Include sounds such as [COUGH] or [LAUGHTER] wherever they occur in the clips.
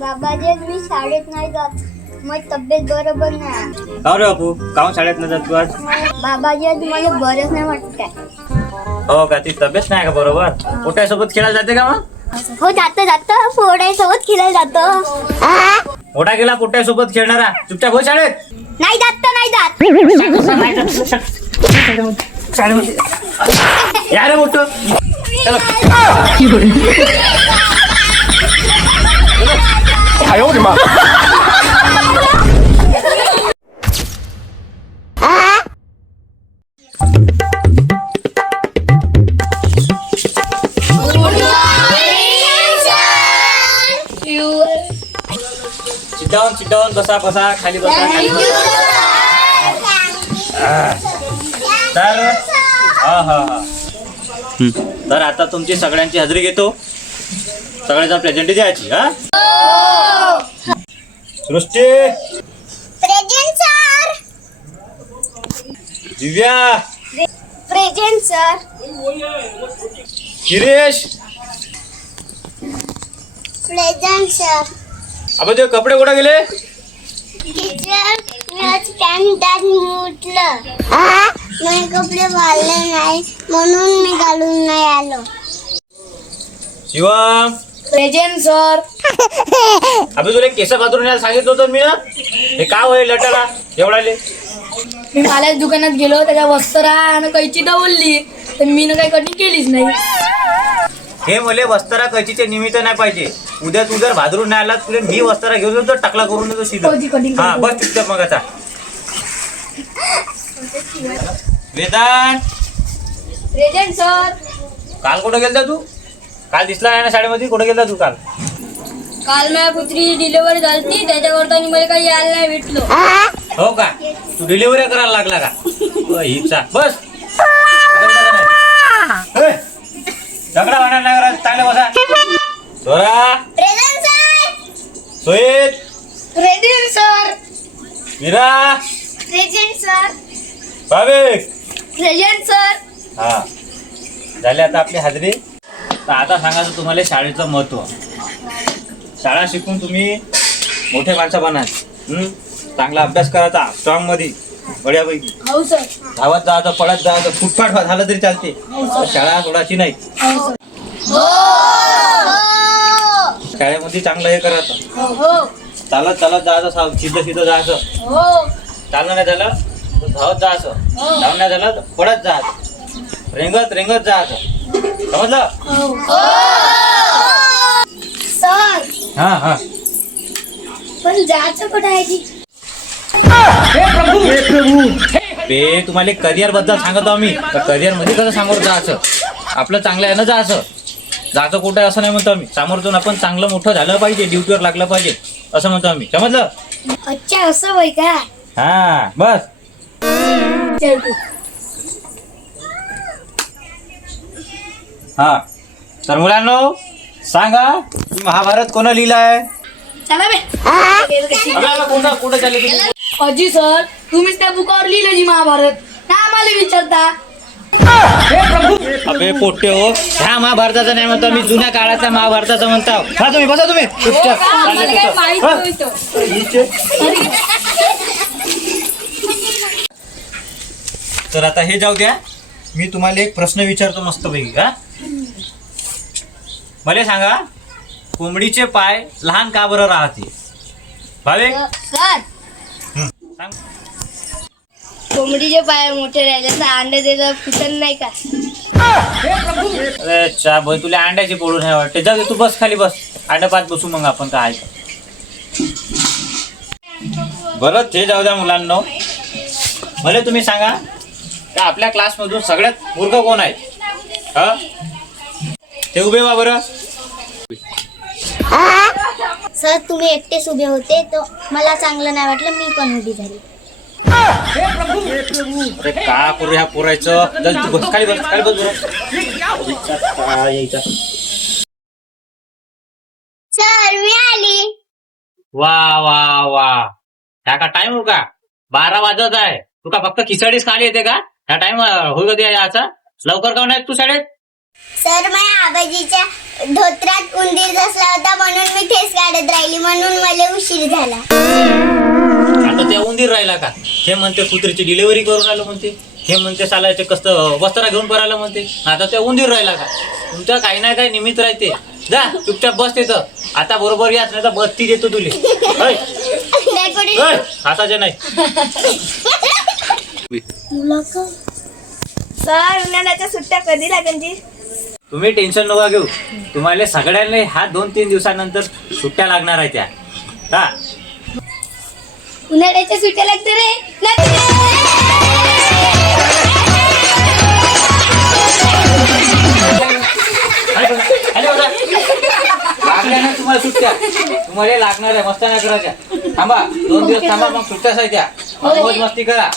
बाबाजी मी शाळेत नाही जात. माझी तब्येत बरोबर नाही अरे बापू काऊन शाळेत न जात तू आज? बाबाजी मला बरंच नाही वाटत हो का? ती तब्येत नाही का बरोबर? मोठ्या सोबत खेळायला जाते का मग? हो जात जात. पोरांसोबत खेळायला जातो. मोठा गेला कुठ्या सोबत खेळणारा. चुपचाप हो शाळेत. नाही जात नाही जात. शाळेमध्ये या रे मोठं चला. Sit down, sit down. बसा बसा खाली बसा खाली बसा तर हा हा हा तर आता तुमची सगळ्यांची हजेरी घेतो. सगळ्यांचा प्रेझेंट द्यायची हा? Srushti. Present sir. Divya. Present sir. Girish present sir. आपण ते कपडे कुठे गेले? टीचर मी आज पॅन्टात मुटलं माझे कपडे वाळले नाही म्हणून मी घालून नाही आलो. शिवम प्रेझेंट सर अबे तुला केस कातरून यायला सांगितलं होतं मी ना हे का होईल लटाला? एवढाले मी मालाच दुकानात गेलो त्याच्या वस्त्रा आणि कैची दवलली. तर मी काही कटिंग केलीच नाही. हे मले वस्तारा कैचीचे निमित्त नाही पाहिजे. उद्या तू जर भादरून नाही आला तुला मी वस्तारा घेऊन येतो टकला करून देतो कधी- सीधा हा बस चुपचाप मग आता. वेदांत. प्रेझेंट सर काल कुठं गेलता तू? काल दिसला नाही ना शाळेमध्ये? कुठं गेलता तू काल? काल माझ्या कुत्री डिलिव्हरी झाली त्याच्याकरता आणि मला काही यायला नाही भेटलो. हो का? तू डिलिव्हरी करायला लागला का? अ, हिचा. बस. ए, झगडा होणार नाही करा चांगलं बसा. Sora. Present sir सोयेत present sir Meera. Present sir Bhavik. Present sir. हा. झाली आता आपली हाजरी. तर आता सांगायचं तुम्हाला शाळेचं महत्त्व. शाळा शिकून तुम्ही मोठे माणसं बना हं? चांगला अभ्यास करायचा स्ट्रॉंगमध्ये बढ्यापैकी. हो सर. धावत जायचं पळत जायचं फुटपाट झालं तरी चालते. पण शाळा सोडायची नाही. हो सर. शाळेमध्ये चांगलं हे करायचं. हो हो. चालत चालत जायचं साव सिधं सिधं जायचं. हो. चालणं नाही झालं धावत जायचं. धावून नाही झालं तर पळत जायचं. रेंगत रेंगत जायचं. समजलं? सर. हा हा. पण जायचं कुठं आहे ती? ते तुम्हाला करिअरबद्दल सांगतो आम्ही. तर करिअरमध्ये कसं समोर जायचं? आपलं चांगलं आहे ना जायचं? जायचं कुठं आहे असं नाही म्हणतो आम्ही. समोरतून आपण चांगलं मोठं झालं पाहिजे ड्युटीवर लागलं पाहिजे असं म्हणतो आम्ही. समजलं? अच्छा असं होय का? हा बस. हा. तर मुलांनो सांगा की महाभारत कोण कुठं कुठं चालले तुम्ही अजी सर तुम्हीच त्या बुकावर लिहिलं जी महाभारत. ना आम्हाला विचारता. अबे पोट्टे हो ह्या महाभारताचा नाही म्हणतो मी जुन्या काळाचा महाभारताचा म्हणतो. हा तुम्ही बसा तुम्ही चुपचाप. चालले आम्हाला काही तिथं. माहीत हा. नव्हतं तर आता हे जाऊ द्या. मी तुम्हाला एक प्रश्न विचारतो मस्तपैकी का मला सांगा कोंबडीचे पाय लहान का बरं राहते? भावे? सर. सांग. कोंबडीचे पाय मोठे राहिले तर अंडे द्यायला फुटत नाही का? अरे चा भाई तुला अंड्याची पोळून आहे वाटते. जाऊ तू बस खाली बस. अंडा पाच बसू मग आपण काय. बरं ते जाऊ द्या मुलांनो. मला तुम्ही सांगा का आपल्या क्लासमधून सगळ्यात मूर्ख कोण आहे हा? ते उभे व्हा बरं. सर तुम्ही एकटेच उभे होते तर मला चांगलं नाही वाटलं मी पण उभी झाली. अरे का करू ह्या पोरायचं? चल तू बस खाली बस खाली बस बरं. काय यायचा? सर मी आली. वा वा वा. ह्या का टाइम का? बारा वाजत आहे. तू का फक्त खिचडीच खाली येते का? ह्या टाइम होईल कधी याचा? लवकर का नाही तू शाळेत? सर माझ्या आबाजीच्या धोत्रात उंदीर बसला होता म्हणून मी ठेस काढत राहिली म्हणून मला उशीर झाला. आता त्या उंदीर राहिला का? हे म्हणते कुत्रीची डिलिव्हरी करून राहिलं म्हणते. हे म्हणते सालाचे कस्त वस्त्रा घेऊन परायला म्हणते. आता त्या उंदीर राहिला का? तुमच्या काही ना काही निमित्त राहते. जा चुपचाप बस तिथं. आता बरोबर याच नाही तर बत्ती देतो तुले. [LAUGHS] हसायचे नाही. [LAUGHS] सर उन्हाळ्याच्या सुट्ट्या कधी लागेल तुम्ही टेन्शन नका घेऊ. तुम्हाला सगळ्यांना हा दोन तीन दिवसानंतर सुट्ट्या लागणार आहे त्या हा. उन्हाळ्याच्या सुट्ट्या लागते रे. लागल्या ना तुम्हाला सुट्ट्या. तुम्हाला लागणार आहे मस्त नाही करायच्या. थांबा. दोन दिवस थांबा मग सुट्ट्याच आहे त्या. मग मौज मस्ती करा. हा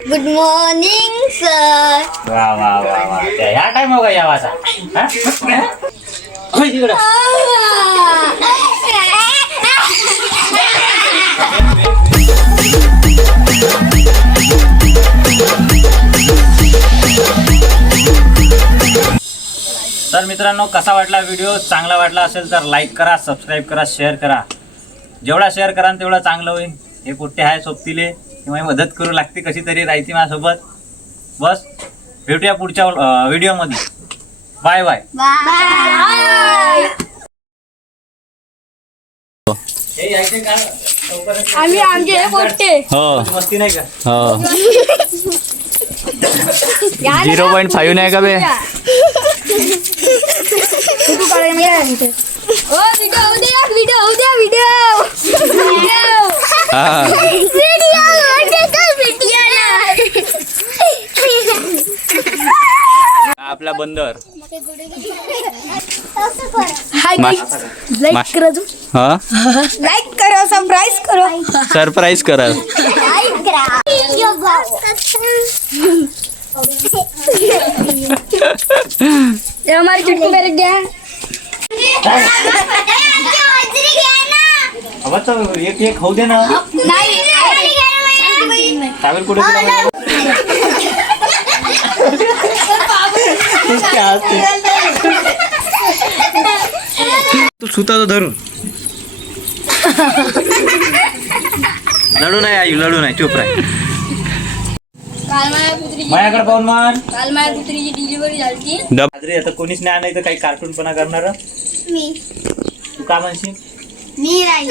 गुड मॉर्निंग सर वा वा वा वा. त्या ह्या टाइम का या वाचा. तिकडं. तर मित्रांनो कसा वाटला व्हिडिओ? चांगला वाटला असेल तर लाईक करा सबस्क्राईब करा शेअर करा. जेवढा शेअर कराल तेवढा चांगलं होईल. हे पोट्टे आहे सोबतीले. किंवा मदत करू लागते कशी तरी राहते माझ्यासोबत. बस भेटूया पुढच्या व्हिडिओमध्ये बाय बाय आम्ही आमचे हे पोट्टे. हो. मस्ती नाही का? हो. झिरो पॉईंट फाईव्ह नाही का बे? ओ आपला बंदर. लाईक करा हा? लाईक करो सबस्क्राईब करो. सरप्राईज कराल एक खाऊ दे ना. टावेल कुठे? तू सुता तो धरून. लढू नाही आई लढू नाही चुप राह. काल माझ्या कुत्रीची माझ्याकडे पाहून मान काल माझ्या कुत्रीची डिलिव्हरी झाली आता कोणीच नाही आणायचं काही कार्टूनपणा करणार? मी. तू का म्हणशील? Mira ahí.